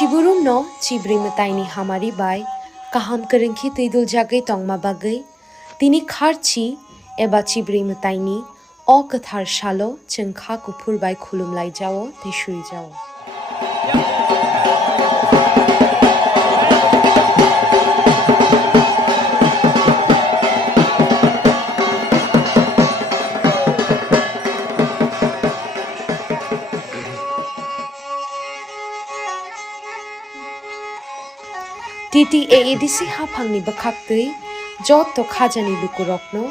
Siburum no cibri mataini hamari bai kaham kerengki tidul jagai tongma bagai tini kharchi eba cibri mataini o kathar shalo chengkha kupur bai khulum lai jao teshui jao Titi edisi hapangni bakhaktai jot to khajani lukurokno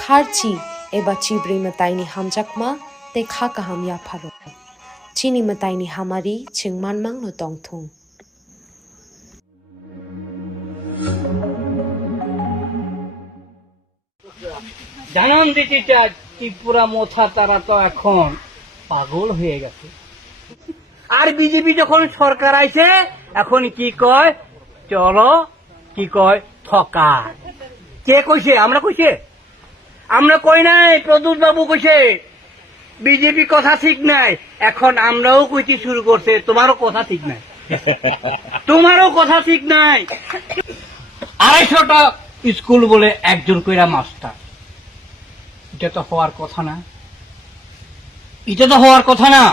kharchi eba chibri mataini hamjakma te kha kaham ya pharo chini mataini hamari chingmanmang no tongthung জানান দিতে ত্রিপুরা মোথা তারা তো এখন পাগল হয়ে গেছে আর BJP যখন সরকার আইছে এখন কি কয় চলো কি কয় ঠকা কে কইছে আমরা কইছে আমরা কই নাই প্রদ্যুৎ বাবু কইছে বিজেপি কথা ঠিক নাই এখন আমরাও কইতে শুরু করছে তোমারও কথা ঠিক নাই তোমারও কথা ঠিক নাই 250টা স্কুল বলে একজন কইরা মাস্টার এটা তো হওয়ার কথা না এটা তো হওয়ার কথা না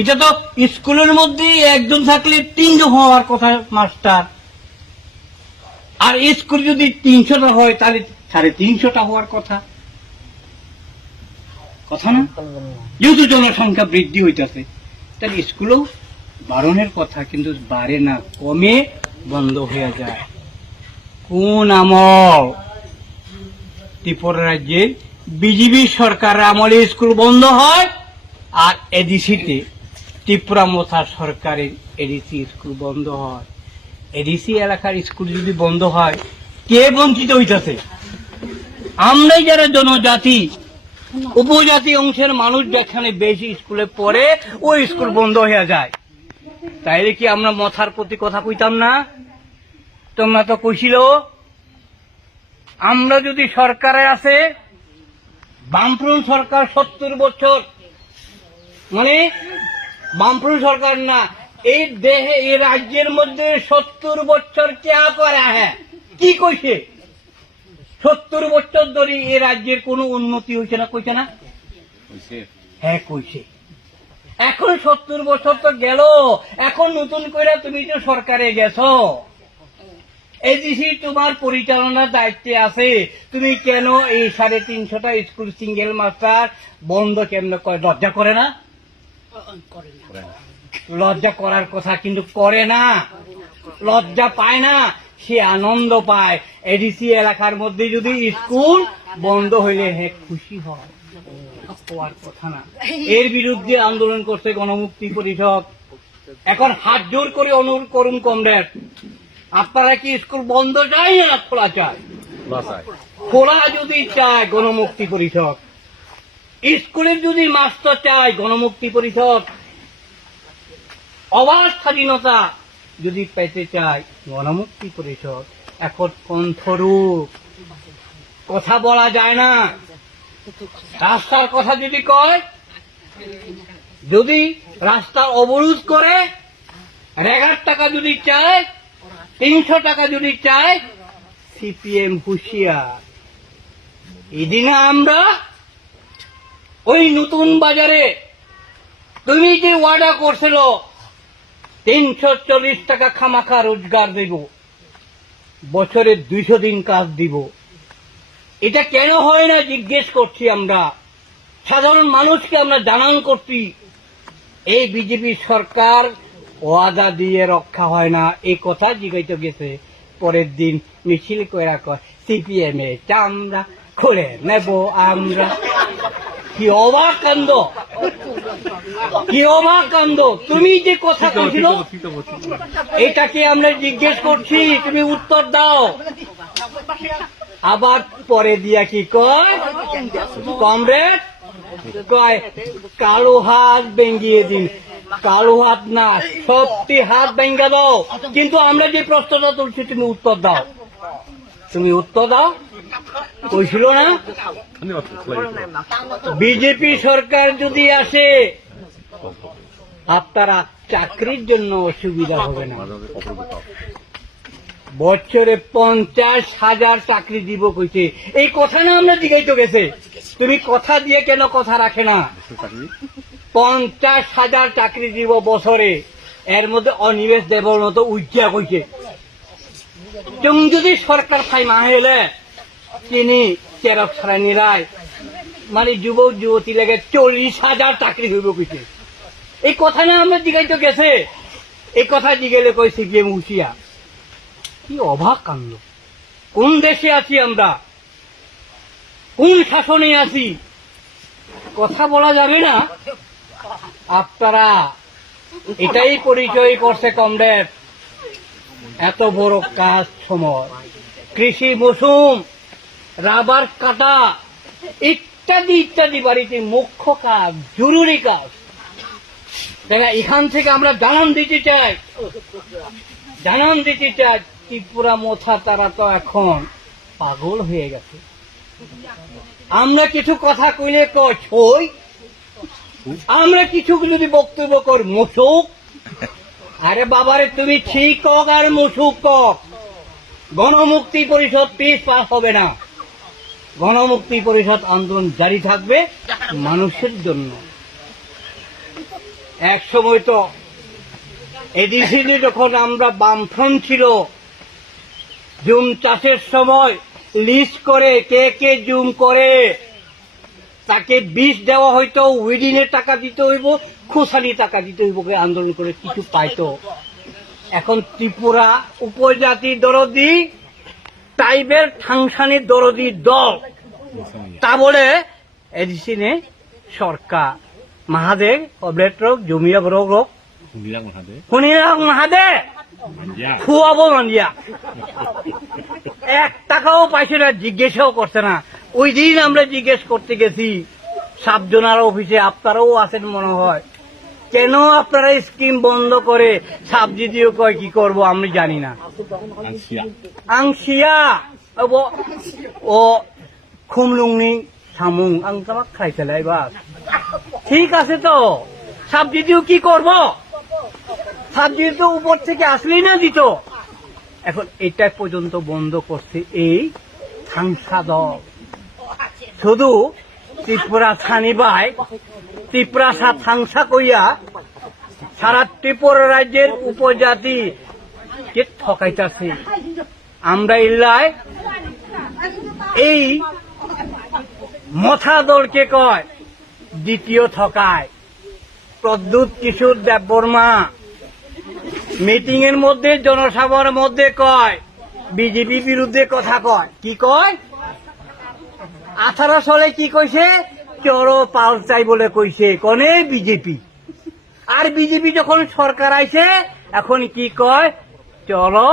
এটা তো স্কুলের মধ্যে একজন থাকলে 3জন হওয়ার কথা মাস্টার আর স্কুল যদি 300টা হয় তাহলে 350টা হওয়ার কথা কথা না যেহেতু জনসংখ্যা বৃদ্ধি হইতেছে তাহলে স্কুলও বাড়ানোর কথা কিন্তু বাড়ে না কমে বন্ধ হয়ে যায় কোন আমল ত্রিপুরা রাজ্যে বিজেপি সরকারের আমলে স্কুল বন্ধ হয় আর এডিসিতে ত্রিপুরা মোথা সরকারের এডিসি স্কুল বন্ধ হয় এডিসি এলাকার স্কুল যদি বন্ধ হয় কে বঞ্চিত হইতেছে আমরাই যারা জনজাতি উপজাতি অংশের মানুষ যেখানে বেশি স্কুলে পড়ে ওই স্কুল বন্ধ হয়ে যায় তাইলে কি আমরা মথার প্রতি কথা কইতাম না তোমরা তো কইছিল আমরা যদি সরকারে আছে বামফ্রন্ট সরকার 70 বছর মানে বামফ্রন্ট সরকার না এই দেহে এই রাজ্যের মধ্যে 70 বছর क्या করা হ্যাঁ কি কইছে 70 বছর ধরে এই রাজ্যের কোনো উন্নতি হইছে না কইছে না হ্যাঁ কইছে এখন 70 বছর তো গেল এখন নতুন কইরা তুমি তো সরকারে গেছো এডিসি তোমার পরিচালনার দায়িত্বে আছে তুমি কেন এই 350টা স্কুল সিঙ্গেল মাস্টার বন্ধ কেন করে লজ্জা করে না লজ্জা করার কথা কিন্তু করে না লজ্জা পায় না সে আনন্দ পায় এডিসি এলাকার মধ্যে যদি স্কুল বন্ধ হইলে হ্যাঁ খুশি হয় হওয়ার কথা না এর বিরুদ্ধে আন্দোলন করছে গণমুক্তি পরিষদ এখন হাত জোর করে অনুরোধ করুন কমরেড আপনারা কি স্কুল বন্ধ চাই না খোলা চাই খোলা যদি চায় গণমুক্তি পরিষদ স্কুলের যদি মাস্টার চায় গণমুক্তি পরিষদ অবাধ স্বাধীনতা যদি পেতে চায় গণমুক্তি পরিষদ এখন কণ্ঠরূপ কথা বলা যায় না রাস্তার কথা যদি কয় যদি রাস্তা অবরোধ করে 1000 টাকা যদি চায় 300 টাকা যদি চায় সিপিএম হুঁশিয়ার এদিনে আমরা ওই নতুন বাজারে তুমি যে ওয়াদা করছিল 340 টাকা খামাখা রোজগার দেব বছরে 200 দিন কাজ দিব এটা কেন হয় না জিজ্ঞেস করছি আমরা সাধারণ মানুষকে আমরা জানান করছি এই বিজেপি সরকার ওয়াদা দিয়ে রক্ষা হয় না এই কথা জিগাইতে গেছে পরের দিন মিছিল কইরা কয় সিপিএম এ চামড়া খুলে নেব আমরা কি অবাক কাণ্ড কি অবাক কাণ্ড তুমি যে কথা কইছিল এটাকে আমরা জিজ্ঞেস করছি তুমি উত্তর দাও আবার পরে দিয়া কি কয় কমরেড কয় কালো হাত ভেঙ্গিয়ে দিন কালো হাত না সবটি হাত ভেঙ্গা দাও কিন্তু আমরা যে প্রশ্নটা তুলছি তুমি উত্তর দাও তুমি উত্তর দাও কইছিল না বিজেপি সরকার যদি আসে আপনারা চাকরির জন্য অসুবিধা হবে না। বছরে 50,000 চাকরি দিব কইছে। এই কথা না আমরা জিজ্ঞাসা গেছে, তুমি কথা দিয়ে কেন কথা রাখে না? 50,000 চাকরি দিব বছরে, এর মধ্যে অনিবেশ দেবর মতো উজ্জা কইছে। তুমি যদি সরকার ফাই মাহেলে তিনি চেরক শ্রেণী রায় মানে যুবক যুবতী লেগে 40,000 চাকরি হইব কইছে। এই কথা না আমরা জিজ্ঞাসা গেছে, এই কথা জিজ্ঞেলে কইছে গিয়ে মুসিয়া। কি অবাক কাণ্ড! কোন দেশে আছি আমরা? কোন শাসনে আছি? কথা বলা যাবে না। আপনারা এটাই পরিচয় করছে কমরেড, এত বড় কাজ সময়, কৃষি মৌসুম, রাবার কাটা ইত্যাদি ইত্যাদি বাড়িতে মুখ্য কাজ, জরুরি কাজ। তাই না? এখান থেকে আমরা জানান দিতে চাই, ত্রিপুরা মোথা তারা তো এখন পাগল হয়ে গেছে। আমরা কিছু কথা কইলে কই, আমরা কিছু যদি বক্তব্য কর মুসুক। আরে বাবারে, তুমি ঠিক কক আর মুসুক কক, গণমুক্তি পরিষদ পিস পাস হবে না। গণমুক্তি পরিষদ আন্দোলন জারি থাকবে মানুষের জন্য। এক সময় তো এডিসিতে যখন আমরা বামফ্রন্ট ছিল, জুম চাষের সময় লিস্ট করে কে কে জুম করে তাকে বিষ দেওয়া হইতো, উইডিনে টাকা দিতে হইব, খুশালি টাকা দিতে হইব, আন্দোলন করে কিছু পাইতো। এখন ত্রিপুরা উপজাতি দরদি, ট্রাইবের ঠাংসানি দরদি দল, তা বলে এডিসিনে সরকার মাহাদে অবলেট্রক জমিয়া বড় শুনিলাম মাহাদে খুয়াবো মানিয়া 1 টাকাও পাইছে না, জিজ্ঞেসও করছে না। ওই দিন আমরা জিজ্ঞেস করতে গেছি সাবজনার অফিসে, আপনারাও আছেন মনে হয়, কেন আপনারা স্কিম বন্ধ করে সাবজিদিও কয় কি করব আমি জানি না। আংশিয়া ও খুমলুংনি সামুং আং তামাক খাইছিলে এবার। ঠিক আছে তো, সাবজিদিও কি করব? সাবজিদি তো উপর থেকে আসলেই না দিত। এখন এটা পর্যন্ত বন্ধ করছে এই থাংসা দল। শুধু ত্রিপুরা ছানিবাই, ত্রিপুরা থাংসা কইয়া সারা ত্রিপুরা রাজ্যের উপজাতি কে ঠকাইতাছে। আমরা ইল্লায় এই মথা দলকে কয় দ্বিতীয় ঠকায়। প্রদ্যুৎ কিশোর দেববর্মা মিটিং এর মধ্যে জনসভার মধ্যে কয় বিজেপি বিরুদ্ধে কথা কয়। কি কয়? 18 সালে কি কইছে? চলো পাল্টাই বলে কইছে কনে বিজেপি। আর বিজেপি যখন সরকার আইছে এখন কি কয়? চলো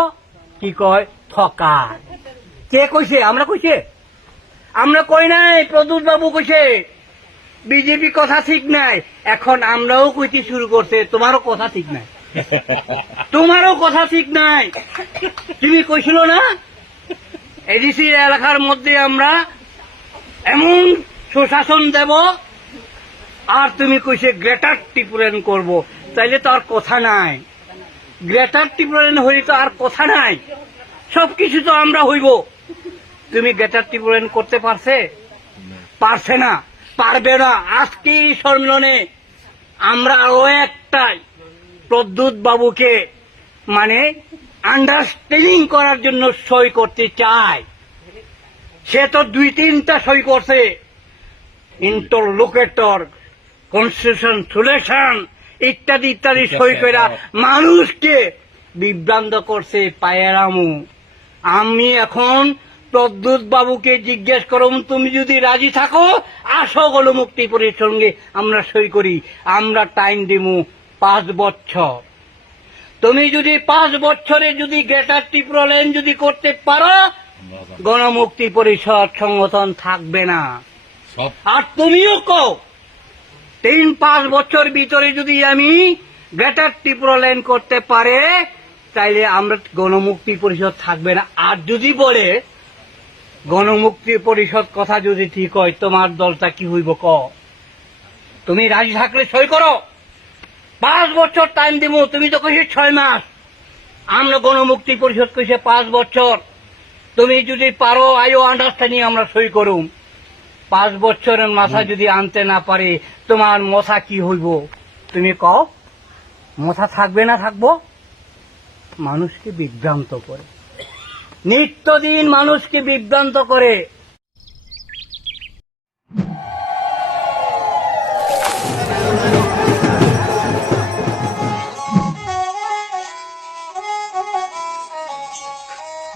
কি কয়? ঠকায়। কে কইছে? আমরা কইছে? আমরা কই নাই, প্রদ্যুৎ বাবু কইছে বিজেপি কথা ঠিক নাই। এখন আমরাও কইতে শুরু করছে তোমারও কথা ঠিক নাই, তোমারও কথা ঠিক নাই। তুমি কইছিল না এডিসি এলাকার মধ্যে আমরা এমন সুশাসন দেব, আর তুমি কইছে গ্রেটার ত্রিপুরান করব। তাইলে তো আর কথা নাই। গ্রেটার ত্রিপুরান হইলে তো আর কথা নাই, সবকিছু তো আমরা হইব। তুমি গ্রেটার ত্রিপুরান করতে পারছে না, পারবে না। আজকে এই সম্মেলনে আমরা আরো একটাই প্রদ্যুৎ বাবুকে মানে আন্ডারস্ট্যান্ডিং করার জন্য সই করতে চাই। সে তো 2-3টা সই করছে, ইন্টারলোকেটর, কনস্টিটিউশন সুলেশন ইত্যাদি ইত্যাদি সই করে মানুষকে বিভ্রান্ত করছে। পায়েরামু আমি এখন প্রদ্যুৎ বাবুকে জিজ্ঞেস করুন, তুমি যদি রাজি থাকো আসো গণমুক্তি পরিষদের সঙ্গে আমরা সই করি। আমরা টাইম দিমু 5 বছর। তুমি যদি 5 বছরে যদি গ্রেটার ত্রিপুরা ল্যান্ড যদি করতে পারো, গণমুক্তি পরিষদ সংগঠন থাকবে না। আর তুমিও কও 3-5 বছর ভিতরে যদি আমি গ্রেটার ত্রিপুরা ল্যান্ড করতে পারে তাইলে আমরা গণমুক্তি পরিষদ থাকবে না। আর যদি বলে গণমুক্তি পরিষদ কথা যদি ঠিক হয়, তোমার দলটা কি হইব ক? তুমি রাজি থাকলে সই করো, 5 বছর টাইম দিব, তুমি তো কইছো 6 মাস, আমরা গণমুক্তি পরিষদ কইছে 5 বছর। তুমি যদি পারো আইও আন্ডারস্ট্যান্ডিং আমরা সই করুম। 5 বছরের মাথা যদি আনতে না পারি, তোমার মাথা কি হইব তুমি কও? মাথা থাকবে না থাকবো? মানুষকে বিভ্রান্ত করে, নিত্যদিন মানুষকে বিভ্রান্ত করে।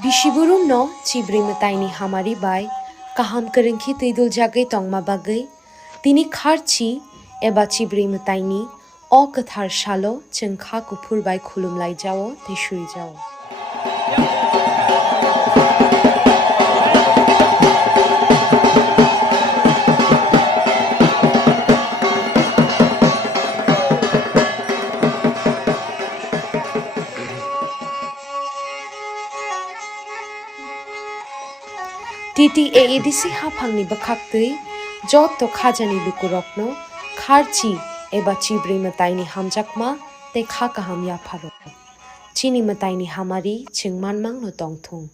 Bisiburum no cibri mataini hamari bai kaham kerengki tidul jagai tongma bagai tini kharchi eba cibri mataini o kathar shalo chengkha kupur bai khulum lai jao te shui jao TTAADC hafangni bakhaktui jotto khajani lukurokno kharchi eba chibri mataini hamjakma te khakaham yapharo chini mataini hamari chingmanmang no tongthung